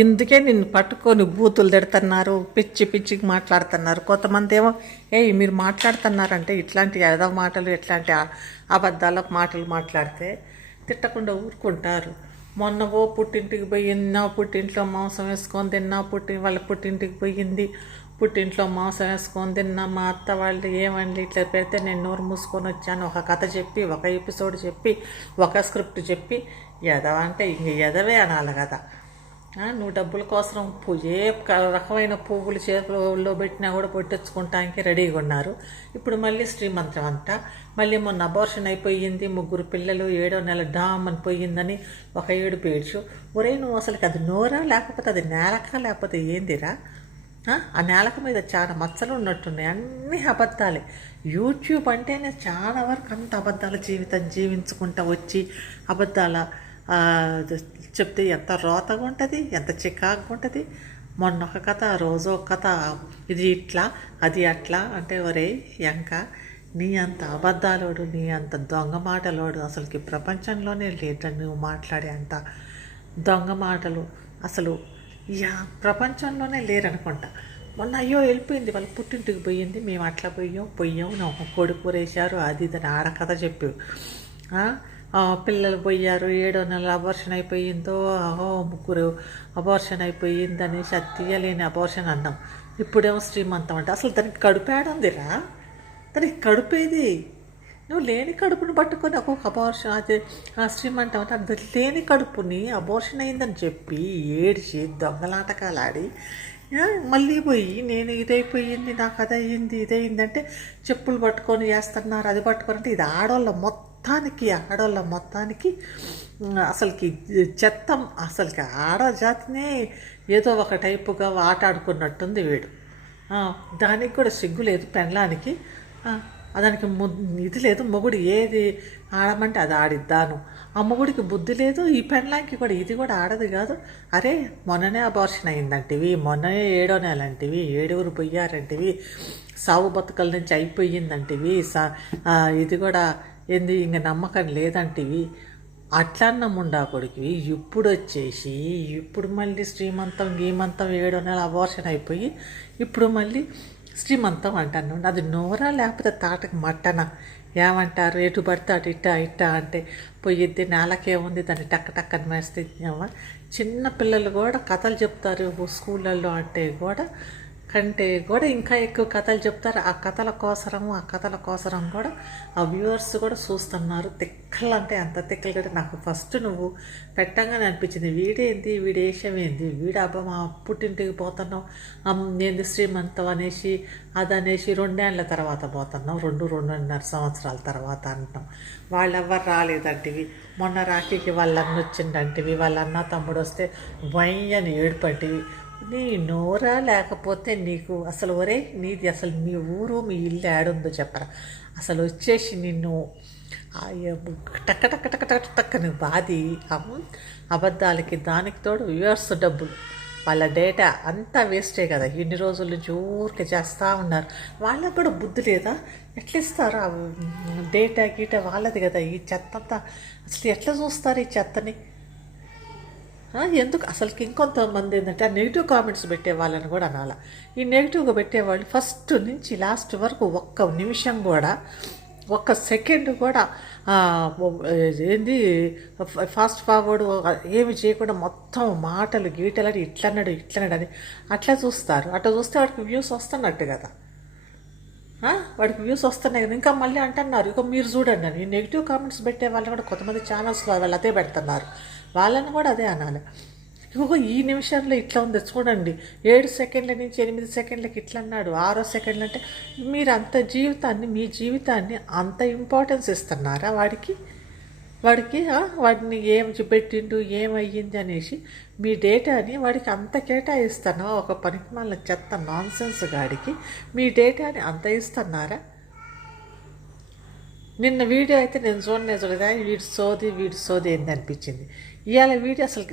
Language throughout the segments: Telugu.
ఇందుకే నిన్ను పట్టుకొని బూతులు తిడుతున్నారు పిచ్చి పిచ్చికి మాట్లాడుతున్నారు. కొంతమంది ఏమో ఏ మీరు మాట్లాడుతున్నారంటే ఇట్లాంటి ఏదో మాటలు ఇట్లాంటి అబద్ధాల మాటలు మాట్లాడితే తిట్టకుండా ఊరుకుంటారు. మొన్న ఓ పుట్టింటికి పోయింది నా పుట్టింట్లో మాంసం వేసుకొని తిన్నా పుట్టి వాళ్ళ పుట్టింటికి పోయింది. పుట్టింట్లో మాంసం వేసుకొని తిన్నా మా అత్త వాళ్ళు ఏమండి ఇట్లా పెడితే నేను నోరు మూసుకొని వచ్చాను. ఒక కథ చెప్పి ఒక ఎపిసోడ్ చెప్పి ఒక స్క్రిప్ట్ చెప్పి ఎదవ అంటే ఇంక ఎదవే అనాలి కదా. నువ్వు డబ్బుల కోసం ఏ రకమైన పువ్వులు చేతిలో పెట్టినా కూడా పొట్టెచ్చుకుంటానికి రెడీగా ఉన్నారు. ఇప్పుడు మళ్ళీ శ్రీమంతం అంట. మళ్ళీ మొన్న అబార్షన్ అయిపోయింది ముగ్గురు పిల్లలు ఏడో నెల డామ్ అని పోయిందని ఒక ఏడు పేడ్చు ఒరే నువ్వు అసలుకి అది నోరా లేకపోతే అది నేలక లేకపోతే ఏందిరా? ఆ, నేలక మీద చాలా మచ్చలు ఉన్నట్టున్నాయి. అన్ని అబద్ధాలే. యూట్యూబ్ అంటేనే చాలా వరకు అంత అబద్ధాల జీవితం జీవించుకుంటా వచ్చి అబద్ధాల చెప్తే ఎంత రోతగా ఉంటుంది ఎంత చికాకుగా ఉంటుంది. మొన్న ఒక కథ రోజు ఒక కథ. ఇది ఇట్లా అది అట్లా అంటే ఒరే ఎంక నీ అంత అబద్ధాలోడు నీ అంత దొంగ మాటలోడు అసలుకి ప్రపంచంలోనే లేట నువ్వు మాట్లాడే అంత దొంగ మాటలు అసలు యా ప్రపంచంలోనే లేరనుకుంటా. మొన్న అయ్యో వెళ్ళిపోయింది వాళ్ళ పుట్టింటికి పోయింది. మేము అట్లా పోయాం పోయాం నా ఒక కొడుకు వేశారు అది ఇది ఆడ కథ చెప్పావు. పిల్లలు పోయారు ఏడో నెల అబార్షన్ అయిపోయిందో అహో ముగ్గురు అబార్షన్ అయిపోయిందని తీయలేని అబార్షన్ అన్నాం. ఇప్పుడేమో శ్రీమంతం అంటే. అసలు దానికి కడుపేడుందిరా దానికి కడుపేది నువ్వు లేని కడుపుని పట్టుకొని ఒక్కొక్క అబార్షన్ అదే ఆ శ్రీమంతం అంటే అది లేని కడుపుని అబార్షన్ అయిందని చెప్పి ఏడిచి దొంగలాటకాలాడి మళ్ళీ పోయి నేను ఇదైపోయింది నాకు అది అయ్యింది చెప్పులు పట్టుకొని వేస్తున్నారు అది పట్టుకొని అంటే ఇది ఆడవాళ్ళ మొత్తం మొత్తానికి ఆడవాళ్ళ మొత్తానికి అసలుకి చెత్తం అసలుకి ఆడో జాతినే ఏదో ఒక టైపుగా ఆటాడుకున్నట్టుంది వీడు. దానికి కూడా సిగ్గు లేదు పెళ్ళానికి దానికి ము ఇది లేదు మొగుడు ఏది ఆడమంటే అది ఆడిద్దాను. ఆ మొగుడికి బుద్ధి లేదు ఈ పెళ్ళానికి కూడా ఇది కూడా ఆడదు కాదు. అరే మొన్ననే అబార్షన్ అయిందంటివి మొన్ననే ఏడో నెలంటివి ఏడుగురు పొయ్యారంటివి సావు బతుకల నుంచి అయిపోయిందంటివి సా ఇది కూడా ఏంది ఇంక నమ్మకం లేదంటివి. అట్లన్న ముండా కొడుకువి ఇప్పుడు వచ్చేసి ఇప్పుడు మళ్ళీ శ్రీమంతం గీమంతం ఏడో నెల అబోర్షన్ అయిపోయి ఇప్పుడు మళ్ళీ శ్రీమంతం అంటాను. అది నోరా లేకపోతే తాటకు మట్టనా? ఏమంటారు? ఎటు పడితే అటు ఇట్టా ఇట్టా అంటే పొయ్యిద్ది నేలకేముంది దాన్ని టక్క టక్కని వేస్తే ఏమో చిన్న పిల్లలు కూడా కథలు చెప్తారు స్కూళ్ళల్లో అంటే కూడా కంటే కూడా ఇంకా ఎక్కువ కథలు చెప్తారు. ఆ కథల కోసరము ఆ కథల కోసరం కూడా ఆ వ్యూవర్స్ కూడా చూస్తున్నారు. తిక్కలు అంటే అంత తిక్కలు కదా. నాకు ఫస్ట్ నువ్వు పెట్టంగానే అనిపించింది. వీడేంది? వీడేషం ఏంది? వీడు అబ్బా మా పుట్టింటికి పోతున్నావు. ఏంది శ్రీమంతం అనేసి అది అనేసి రెండేళ్ళ తర్వాత పోతున్నాం రెండు రెండున్నర సంవత్సరాల తర్వాత అంటాం వాళ్ళు ఎవ్వరు రాలేదంటివి. మొన్న రాఖీకి వాళ్ళన్న వచ్చిండంటివి. వాళ్ళన్న తమ్ముడు వస్తే వయ్యని ఏడుపంటివి నీ నోరా లేకపోతే నీకు అసలు ఒరే నీది అసలు మీ ఊరు మీ ఇల్లు ఏడుందో చెప్పరా. అసలు వచ్చేసి నిన్ను ఆ ఎబ్బ- టక్క టక్క టక్క టక్క టక్కని బాది అబద్ధాలకి దానికి తోడు వ్యూవర్స్ డబ్బులు. వాళ్ళ డేటా అంతా వేస్టే కదా. ఇన్ని రోజుల నుంచి ఊరికే చేస్తూ ఉన్నారు. వాళ్ళకు కూడా బుద్ధి లేదా? ఎట్లా ఇస్తారు ఆ డేటా గీటా వాళ్ళది కదా. ఈ చెత్త అంతా అసలు ఎట్లా చూస్తారు ఈ చెత్తని? ఎందుకు? అసలుకి ఇంకొంతమంది ఏంటంటే ఆ నెగిటివ్ కామెంట్స్ పెట్టే వాళ్ళని కూడా అనాల. ఈ నెగిటివ్గా పెట్టేవాళ్ళు ఫస్ట్ నుంచి లాస్ట్ వరకు ఒక్క నిమిషం కూడా ఒక్క సెకండ్ కూడా ఏంది ఫాస్ట్ ఫార్వర్డ్ ఏమి చేయకుండా మొత్తం మాటలు గీటలని ఇట్లన్నాడు ఇట్లన్నాడు అని అట్లా చూస్తారు. అట్లా చూస్తే వాడికి వ్యూస్ వస్తున్నట్టు కదా. వాడికి వ్యూస్ వస్తున్నాయి కదా ఇంకా మళ్ళీ అంటున్నారు ఇక మీరు చూడండి అని. నెగిటివ్ కామెంట్స్ పెట్టే వాళ్ళు కూడా కొంతమంది ఛానల్స్లో వాళ్ళు అదే పెడుతున్నారు. వాళ్ళని కూడా అదే అనాలి. ఇగో ఈ నిమిషంలో ఇట్లా ఉంది చూడండి. ఏడు సెకండ్ల నుంచి ఎనిమిది సెకండ్లకి ఇట్లా అన్నాడు ఆరో సెకండ్లు అంటే మీరు అంత జీవితాన్ని మీ జీవితాన్ని అంత ఇంపార్టెన్స్ ఇస్తున్నారా వాడికి? వాడికి వాడిని ఏం పెట్టిండు ఏమయ్యింది అనేసి మీ డేటాని వాడికి అంత కేటాయిస్తాను? ఒక పనికి మళ్ళీ చెత్త నాన్సెన్స్ గాడికి మీ డేటాని అంత ఇస్తున్నారా? నిన్న వీడియో అయితే నేను చూడనే చూడదా వీడి సోది వీడి సోది ఏంది అనిపించింది. ఇవాళ వీడియో అసలు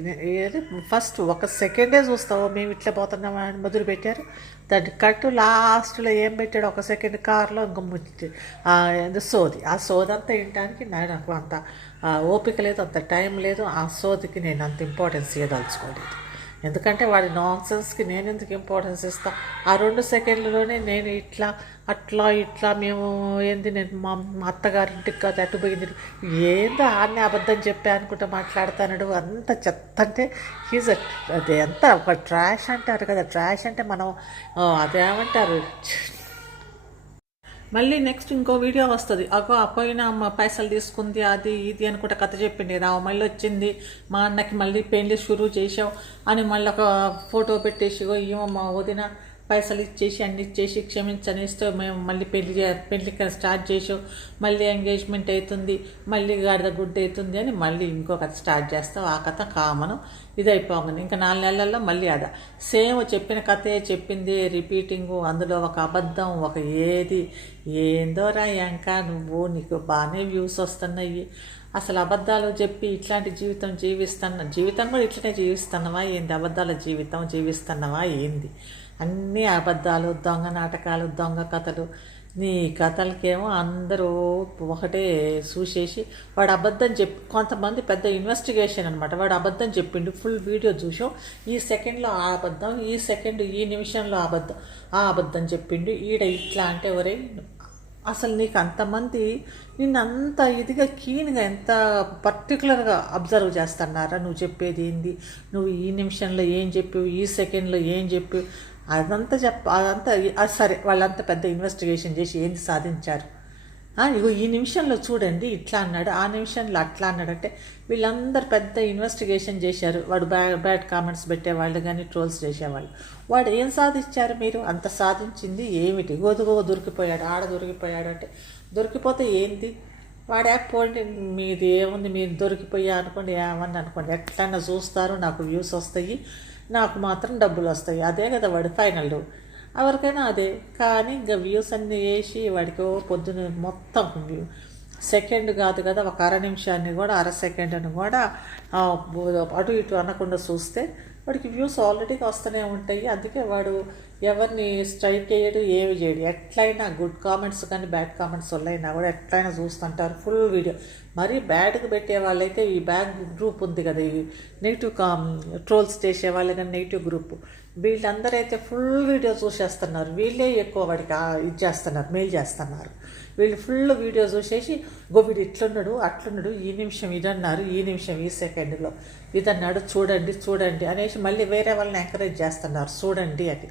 ఫస్ట్ ఒక సెకండే చూస్తావు. మేము ఇట్లా పోతున్నామా అని మొదలు పెట్టారు. దాన్ని కట్టు లాస్ట్లో ఏం పెట్టాడు ఒక సెకండ్ కార్లో ఇంకా ముచ్చి సోది. ఆ సోది అంతా వినడానికి నాకు అంత ఓపిక లేదు అంత టైం లేదు. ఆ సోదికి నేను అంత ఇంపార్టెన్స్ ఇవ్వదలుచుకోలేదు ఎందుకంటే వాడి నాన్సెన్స్కి నేను ఎందుకు ఇంపార్టెన్స్ ఇస్తా? ఆ రెండు సెకండ్లలోనే నేను ఇట్లా అట్లా ఇట్లా మేము ఏంది నేను మా మా అత్తగారింటికి కాదు అటు పోయింది. ఏందో ఆడనే అబద్ధం చెప్పా అనుకుంటా మాట్లాడతానడు. అంత చెత్త అంటే హీజ్ అది ఎంత ఒక ట్రాష్ అంటారు కదా. ట్రాష్ అంటే మనం అదేమంటారు? మళ్ళీ నెక్స్ట్ ఇంకో వీడియో వస్తుంది. అగో అపోయిన అమ్మ పైసలు తీసుకుంది అది ఇది అనుకుంటా కథ చెప్పింది. రావు మళ్ళీ వచ్చింది. మా అన్నకి మళ్ళీ పెళ్ళి షురూ చేసావు అని మళ్ళీ ఒక ఫోటో పెట్టేసి "ఇగో ఏమో మా వదిన. పైసలు ఇచ్చేసి అన్ని ఇచ్చేసి క్షమించని ఇస్తే మేము మళ్ళీ పెళ్ళి చే పెళ్ళి స్టార్ట్ చేసాం. మళ్ళీ ఎంగేజ్మెంట్ అవుతుంది మళ్ళీ గాడిద గుడ్డ అవుతుంది అని మళ్ళీ ఇంకో కథ స్టార్ట్ చేస్తావు ఆ కథ కామను. ఇదైపోతుంది ఇంకా నాలుగు నెలల్లో మళ్ళీ అదా. సేమ్ చెప్పిన కథే చెప్పింది రిపీటింగ్. అందులో ఒక అబద్ధం ఒక ఏది. ఏందో రాయాంక నువ్వు నీకు బాగానే వ్యూస్ వస్తున్నాయి. అసలు అబద్ధాలు చెప్పి ఇట్లాంటి జీవితం జీవిస్తున్నా జీవితం కూడా ఇట్లనే జీవిస్తున్నావా ఏంది? అబద్ధాల జీవితం జీవిస్తున్నావా ఏంది? అన్ని అబద్ధాలు దొంగ నాటకాలు దొంగ కథలు. నీ కథలకేమో అందరూ ఒకటే చూసేసి వాడు అబద్ధం చెప్పి కొంతమంది పెద్ద ఇన్వెస్టిగేషన్ అనమాట వాడు అబద్ధం చెప్పిండు ఫుల్ వీడియో చూసాం. ఈ సెకండ్లో ఆ అబద్ధం ఈ సెకండ్ ఈ నిమిషంలో అబద్ధం. ఆ అబద్ధం చెప్పిండు ఈడ ఇట్లా అంటే ఒరే అసలు నీకు అంతమంది నిన్ను అంత ఇదిగా కీన్గా ఎంత పర్టికులర్గా అబ్జర్వ్ చేస్తున్నారా? నువ్వు చెప్పేది ఏంది? నువ్వు ఈ నిమిషంలో ఏం చెప్పావు? ఈ సెకండ్లో ఏం చెప్పావు? అదంతా చెప్ప అదంతా సరే వాళ్ళంతా పెద్ద ఇన్వెస్టిగేషన్ చేసి ఏంది సాధించారు? ఇగో ఈ నిమిషంలో చూడండి ఇట్లా అన్నాడు ఆ నిమిషంలో అట్లా అన్నాడు అంటే వీళ్ళందరూ పెద్ద ఇన్వెస్టిగేషన్ చేశారు. వాడు బ్యాడ్ బ్యాడ్ కామెంట్స్ పెట్టేవాళ్ళు కానీ ట్రోల్స్ చేసేవాళ్ళు. వాడు ఏం సాధించారు మీరు? అంత సాధించింది ఏమిటి? గోదుగో దొరికిపోయాడు ఆడ దొరికిపోయాడు అంటే దొరికిపోతే ఏంది? వాడేకపోండి మీది ఏముంది మీరు దొరికిపోయా అనుకోండి ఏమని అనుకోండి. ఎట్లన్నా చూస్తారు నాకు వ్యూస్ వస్తాయి. నాకు మాత్రం డబ్బులు వస్తాయి. అదే కదా వాడు ఫైనల్ ఎవరికైనా అదే. కానీ ఇంకా వ్యూస్ అన్నీ వేసి వాడికి ఓ పొద్దున మొత్తం వ్యూ సెకండ్ కాదు కదా ఒక అర నిమిషాన్ని కూడా అర సెకండ్ అని కూడా అటు ఇటు అనకుండా చూస్తే వాడికి వ్యూస్ ఆల్రెడీ వస్తూనే ఉంటాయి. అందుకే వాడు ఎవరిని స్ట్రైక్ చేయడు ఏమి చేయడు. ఎట్లయినా గుడ్ కామెంట్స్ కానీ బ్యాడ్ కామెంట్స్ వల్లైనా కూడా ఎట్లయినా చూస్తుంటారు. ఫుల్ వీడియో మరీ బ్యాడ్కి పెట్టే వాళ్ళైతే ఈ బ్యాడ్ గ్రూప్ ఉంది కదా ఈ నెగిటివ్ కా ట్రోల్స్ చేసే వాళ్ళు కానీ నెగిటివ్ గ్రూప్ వీళ్ళందరూ అయితే ఫుల్ వీడియో చూసేస్తున్నారు. వీళ్ళే ఎక్కువ వాడికి ఇది చేస్తున్నారు మెయిల్ చేస్తున్నారు. వీళ్ళు ఫుల్ వీడియో చూసేసి గోవిడు ఇట్లున్నాడు అట్లున్నాడు ఈ నిమిషం ఇది అన్నారు ఈ నిమిషం ఈ సెకండ్లో ఇదన్నాడు చూడండి చూడండి అనేసి మళ్ళీ వేరే వాళ్ళని ఎంకరేజ్ చేస్తున్నారు. చూడండి అని.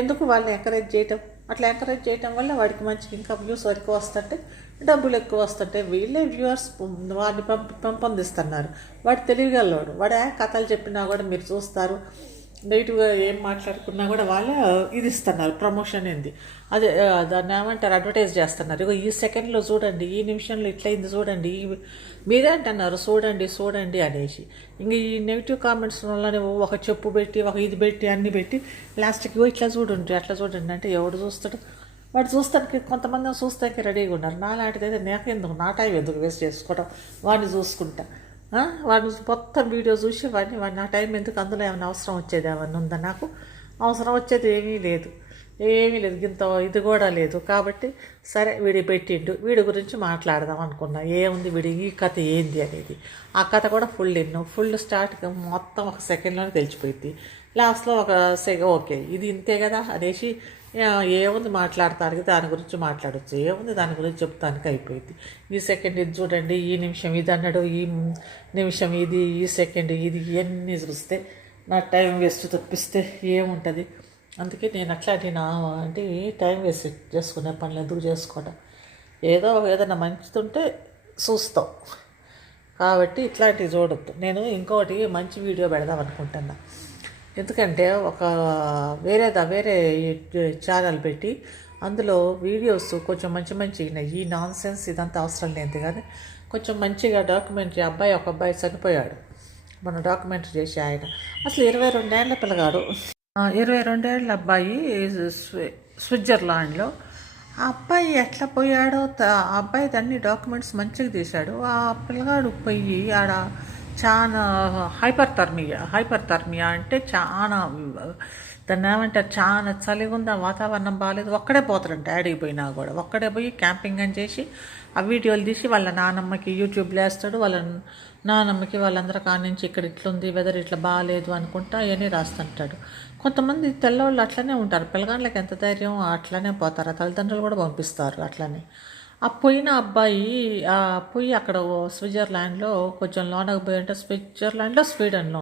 ఎందుకు వాళ్ళని ఎంకరేజ్ చేయటం? అట్లా ఎంకరేజ్ చేయటం వల్ల వాడికి మంచి ఇంకా వ్యూస్ ఎక్కువ వస్తుంటే డబ్బులు ఎక్కువ వస్తుంటే వీళ్ళే వ్యూవర్స్ వాడిని పంప పెంపొందిస్తున్నారు. వాడు తెలియగలవాడు వాడు కథలు చెప్పినా కూడా మీరు చూస్తారు. నెగిటివ్గా ఏం మాట్లాడుకున్నా కూడా వాళ్ళే ఇది ఇస్తున్నారు ప్రమోషన్ ఏంది. అదే దాన్ని ఏమంటారు అడ్వర్టైజ్ చేస్తున్నారు. ఇగో ఈ సెకండ్లో చూడండి ఈ నిమిషంలో ఇట్లయింది చూడండి ఈ- మీరే అంటున్నారు చూడండి చూడండి అనేసి. ఇంక ఈ నెగిటివ్ కామెంట్స్ వల్లనే ఒక చెప్పు పెట్టి ఒక ఇది పెట్టి అన్ని పెట్టి లాస్ట్కి ఇట్లా చూడండి అట్లా చూడండి అంటే ఎవడు చూస్తాడు? వాడు చూస్తానికి కొంతమంది చూస్తానికి రెడీగా ఉన్నారు. నాలాంటిది అయితే నాకెందుకు? నా టైం ఎందుకు వేస్ట్ చేసుకోవడం? వాడిని చూసుకుంటా. వాడిని మొత్తం వీడియో చూసి వాడిని ఆ నా టైం ఎందుకు అందులో ఏమైనా అవసరం వచ్చేది ఏమన్నా ఉందా నాకు? అవసరం వచ్చేది ఏమీ లేదు. ఏమీ లేదు. ఇంత ఇది కూడా లేదు. కాబట్టి సరే వీడి పెట్టిండు. వీడి గురించి మాట్లాడదాం అనుకున్నా. ఏముంది వీడి ఈ కథ ఏంది అనేది. ఆ కథ కూడా ఫుల్ ఎన్నో ఫుల్ స్టార్ట్ మొత్తం ఒక సెకండ్లోనే తెలిసిపోయింది. లాస్ట్లో ఒక సెగ ఓకే ఇది ఇంతే కదా అనేసి ఏముంది మాట్లాడతానికి? దాని గురించి మాట్లాడచ్చు. ఏముంది దాని గురించి చెప్తానికి అయిపోయింది. ఈ సెకండ్ ఇది చూడండి ఈ నిమిషం ఇది అన్నాడు ఈ నిమిషం ఇది ఈ సెకండ్ ఇది ఇవన్నీ చూస్తే నా టైం వేస్ట్ తప్పిస్తే ఏముంటుంది? అందుకే నేను అట్లాంటి నా అంటే టైం వేస్ట్ చేసుకునే పనులు ఎందుకు చేసుకోవడం ఏదో ఏదైనా మంచిది చూస్తాం. కాబట్టి ఇట్లాంటివి చూడొద్దు. నేను ఇంకోటి మంచి వీడియో పెడదాం అనుకుంటున్నా. ఎందుకంటే ఒక వేరేదా వేరే ఛానల్ పెట్టి అందులో వీడియోస్ కొంచెం మంచి మంచి ఈ నాన్ సెన్స్ ఇదంతా అవసరం లేదు కానీ కొంచెం మంచిగా డాక్యుమెంటరీ అబ్బాయి ఒక అబ్బాయి చనిపోయాడు. మన డాక్యుమెంటరీ చేసి ఆయన. అసలు ఇరవై రెండేళ్ళ పిల్లగాడు. ఇరవై రెండేళ్ళ అబ్బాయి స్వి- స్విట్జర్లాండ్లో. ఆ అబ్బాయి ఎట్లా పోయాడో ఆ అబ్బాయి అన్ని డాక్యుమెంట్స్ మంచిగా తీశాడు. ఆ పిల్లగాడు పోయి ఆడ చాలా హైపర్ థర్మియా హైపర్ థర్మియా అంటే చాలా దాన్ని ఏమంటారు చాలా చలిగా ఉంది ఆ వాతావరణం బాగాలేదు ఒక్కడే పోతారు డాడీ పోయినా కూడా. ఒక్కడే పోయి క్యాంపింగ్ అని చేసి ఆ వీడియోలు తీసి వాళ్ళ నానమ్మకి యూట్యూబ్లో వేస్తాడు వాళ్ళ నానమ్మకి వాళ్ళందరూ కానించి ఇక్కడ ఇట్లుంది వెదర్ ఇట్లా బాగాలేదు అనుకుంటా అవన్నీ రాస్తుంటాడు. కొంతమంది తెల్లవాళ్ళు అట్లనే ఉంటారు పిల్లగాళ్ళకి ఎంత ధైర్యం అట్లనే పోతారు. తల్లిదండ్రులు కూడా పంపిస్తారు అట్లనే. ఆ పోయిన అబ్బాయి ఆ పోయి అక్కడ ఓ స్విట్జర్లాండ్లో కొంచెం లోనకు పోయి అంటే స్విట్జర్లాండ్లో స్వీడన్లో